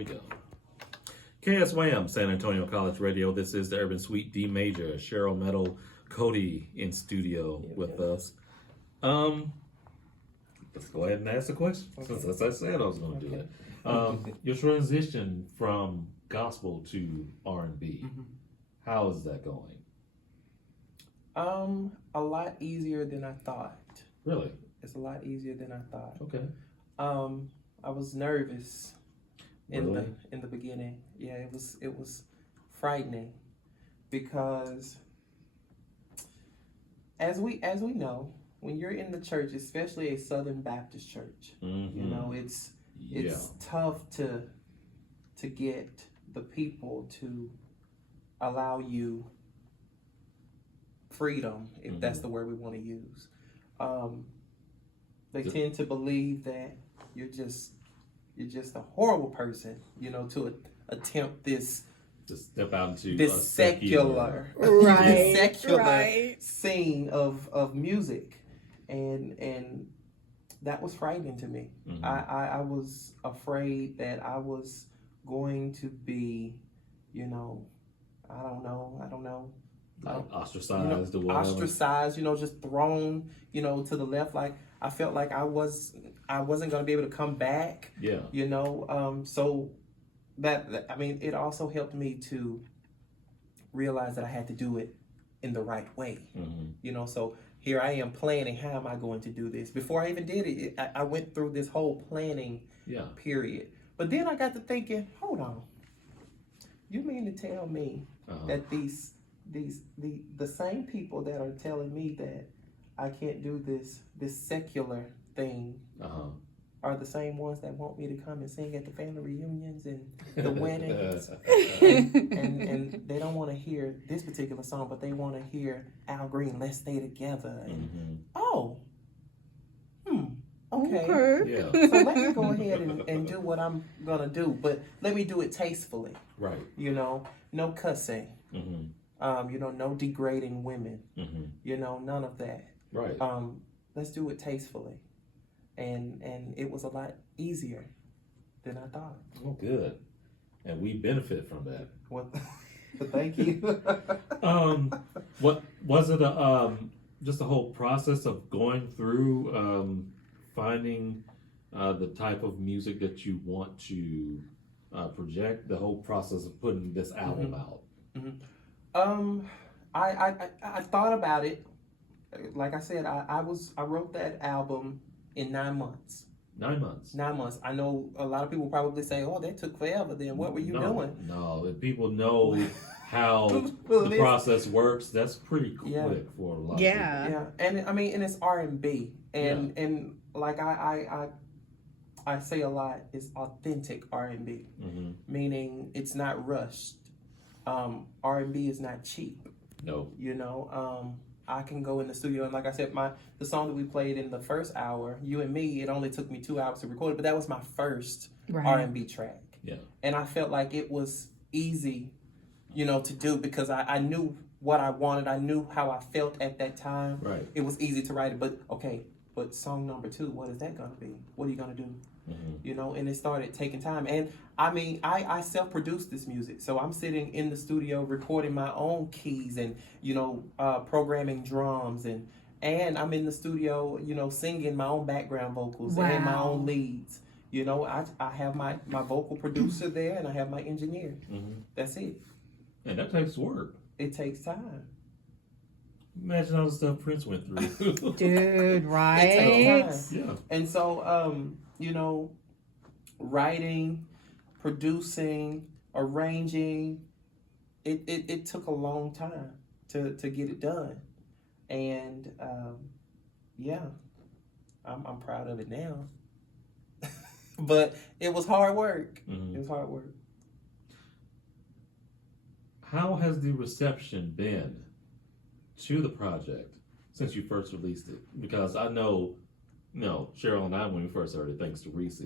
we go. KSWAM, San Antonio College Radio. This is the Urban Suite D Major. Cheryl Meadow, Cody in studio with us. Let's go ahead and ask the question. Since as I said I was going to do it. Your transition from gospel to R&B, how is that going? A lot easier than I thought. Really? It's a lot easier than I thought. Okay. I was nervous Really? in the beginning. Yeah, it was frightening because as we know, when you're in the church, especially a Southern Baptist church, you know, it's tough to get the people to allow you freedom, if that's the word we want to use. They tend to believe that you're just a horrible person, you know, to attempt this to step out into this secular scene of music, and that was frightening to me. I was afraid that I was going to be, you know, I don't know. Ostracized, you know, ostracized, you know, just thrown, you know, to the left. Like I felt like I wasn't going to be able to come back. Yeah. You know, so that I mean, it also helped me to realize that I had to do it in the right way. You know, so here I am planning. How am I going to do this? Before I even did it, I went through this whole planning period. But then I got to thinking, hold on. You mean to tell me that the same people that are telling me that I can't do this secular thing are the same ones that want me to come and sing at the family reunions and the weddings, and they don't want to hear this particular song, but they want to hear Al Green, "Let's Stay Together." And okay. Yeah. So let me go ahead and do what I'm gonna do, but let me do it tastefully. Right. You know, no cussing. You know, no degrading women. You know, none of that. Right. Let's do it tastefully, and it was a lot easier than I thought. Oh, good. And we benefit from that. Well, thank you. What was it? Just the whole process of going through finding the type of music that you want to project. The whole process of putting this album out. I thought about it. Like I said, I wrote that album in 9 months. 9 months. 9 months. I know a lot of people probably say, "Oh, that took forever." Then what were you doing? No, if people know how the process works, that's pretty quick for a lot of people. Yeah, and I mean, and it's R&B, and like I say a lot, it's authentic R&B, meaning it's not rushed. R&B is not cheap. No. You know, I can go in the studio and, like I said, the song that we played in the first hour, "You and Me," it only took me 2 hours to record it, but that was my first R&B track. Yeah. And I felt like it was easy, you know, to do because I knew what I wanted. I knew how I felt at that time. Right. It was easy to write it, but song number 2, what is that going to be? What are you going to do? You know, and it started taking time. And I mean, I self-produced this music. So I'm sitting in the studio recording my own keys and, you know, programming drums. And I'm in the studio, you know, singing my own background vocals and my own leads. You know, I have my vocal producer there and I have my engineer. That's it. And that takes work. It takes time. Imagine all the stuff Prince went through. Dude, right? It takes time. Yeah. And so, you know, writing, producing, arranging, it took a long time to get it done. And I'm proud of it now. But it was hard work. It was hard work. How has the reception been to the project since you first released it? Because I know, Cheryl and I, when we first heard it, thanks to Reese,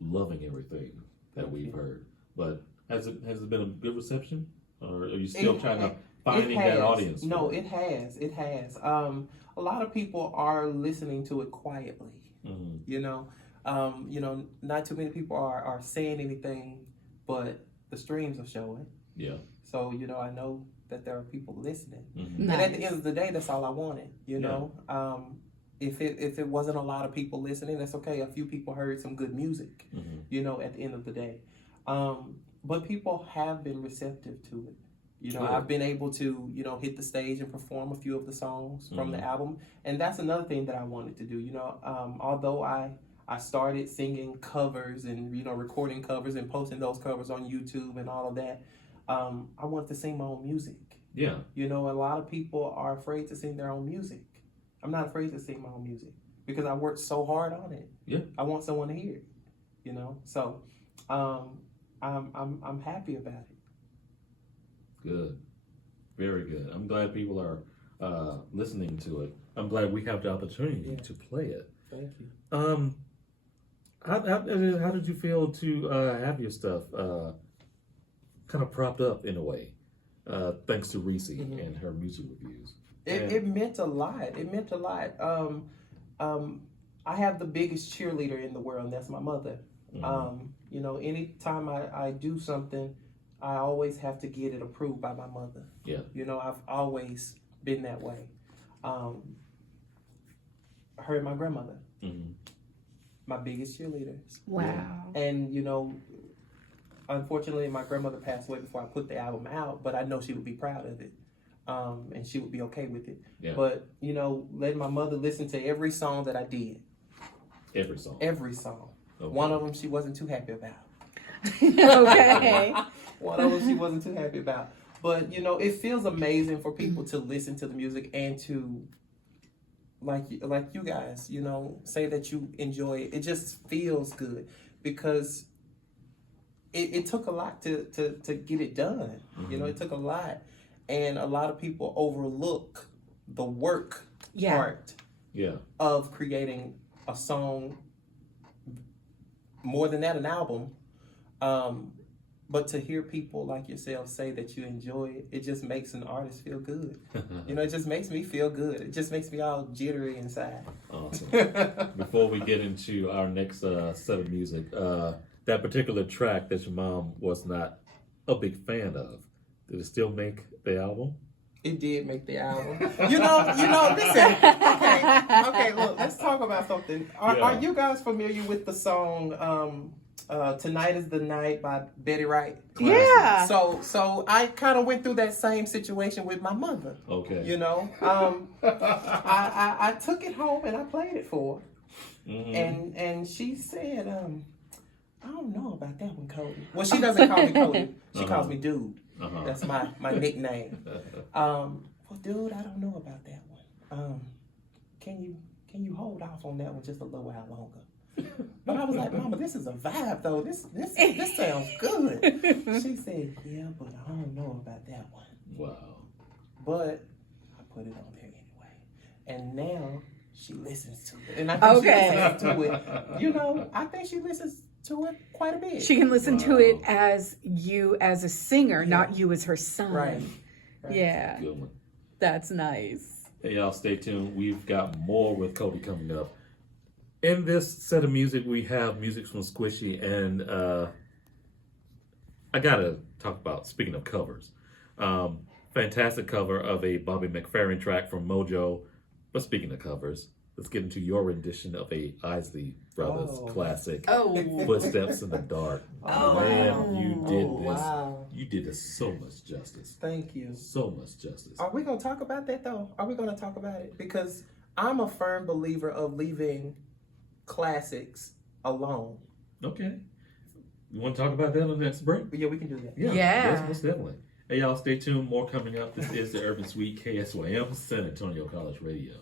loving everything that we've heard. But has it been a good reception, or are you still trying to finding that audience? No, it has. It has. A lot of people are listening to it quietly. You know, You know, not too many people are saying anything, but the streams are showing. Yeah. So, you know, I know that there are people listening. Mm-hmm. And at the end of the day, that's all I wanted, you know. If it wasn't a lot of people listening, that's okay. A few people heard some good music, you know, at the end of the day. But people have been receptive to it. You know, I've been able to, you know, hit the stage and perform a few of the songs from the album. And that's another thing that I wanted to do. You know, although I started singing covers and, you know, recording covers and posting those covers on YouTube and all of that, I wanted to sing my own music. Yeah. You know, a lot of people are afraid to sing their own music. I'm not afraid to sing my own music because I worked so hard on it. Yeah. I want someone to hear it, you know? So, I'm happy about it. Good. Very good. I'm glad people are listening to it. I'm glad we have the opportunity to play it. Thank you. How did you feel to have your stuff kind of propped up in a way, thanks to Reese and her music reviews? It meant a lot. It meant a lot. I have the biggest cheerleader in the world, and that's my mother. You know, anytime I do something, I always have to get it approved by my mother. Yeah. You know, I've always been that way. Her and my grandmother, my biggest cheerleaders. Wow. And, you know, unfortunately, my grandmother passed away before I put the album out, but I know she would be proud of it. And she would be okay with it. Yeah. But, you know, letting my mother listen to every song that I did. Every song. Every song. Okay. One of them she wasn't too happy about. Okay. One of them she wasn't too happy about. But, you know, it feels amazing for people to listen to the music and to, like you guys, you know, say that you enjoy it. It just feels good because it took a lot to get it done. You know, it took a lot. And a lot of people overlook the work part of creating a song, more than that, an album. But to hear people like yourself say that you enjoy it, it just makes an artist feel good. You know, it just makes me feel good. It just makes me all jittery inside. Awesome. Before we get into our next set of music, that particular track that your mom was not a big fan of, did it still make the album? It did make the album. You know, listen. Okay, look, let's talk about something. Are you guys familiar with the song Tonight is the Night by Betty Wright? Yeah. So I kind of went through that same situation with my mother. Okay. You know, I took it home and I played it for her. And she said, I don't know about that one, Cody. Well, she doesn't call me Cody. She calls me Dude. That's my nickname. Well, Dude, I don't know about that one. Can you hold off on that one just a little while longer? But I was like, Mama, this is a vibe though. This sounds good. She said, yeah, but I don't know about that one. Wow. But I put it on there anyway. And now she listens to it. And I think she listens to it. You know, I think she listens to it quite a bit. She can listen to it as you as a singer, not you as her son. Right. Yeah. Good one. That's nice. Hey, y'all, stay tuned. We've got more with Cody coming up. In this set of music, we have music from Squishy, and I gotta talk about, speaking of covers, fantastic cover of a Bobby McFerrin track from Mojo. But speaking of covers, let's get into your rendition of a Isley Brothers classic, Footsteps in the Dark. Man, you did this. Wow. You did this so much justice. Thank you. So much justice. Are we going to talk about that, though? Are we going to talk about it? Because I'm a firm believer of leaving classics alone. Okay. You want to talk about that on the next break? Yeah, we can do that. Yeah. Yes, most definitely. Hey, y'all, stay tuned. More coming up. This is the Urban Suite, KSYM, San Antonio College Radio.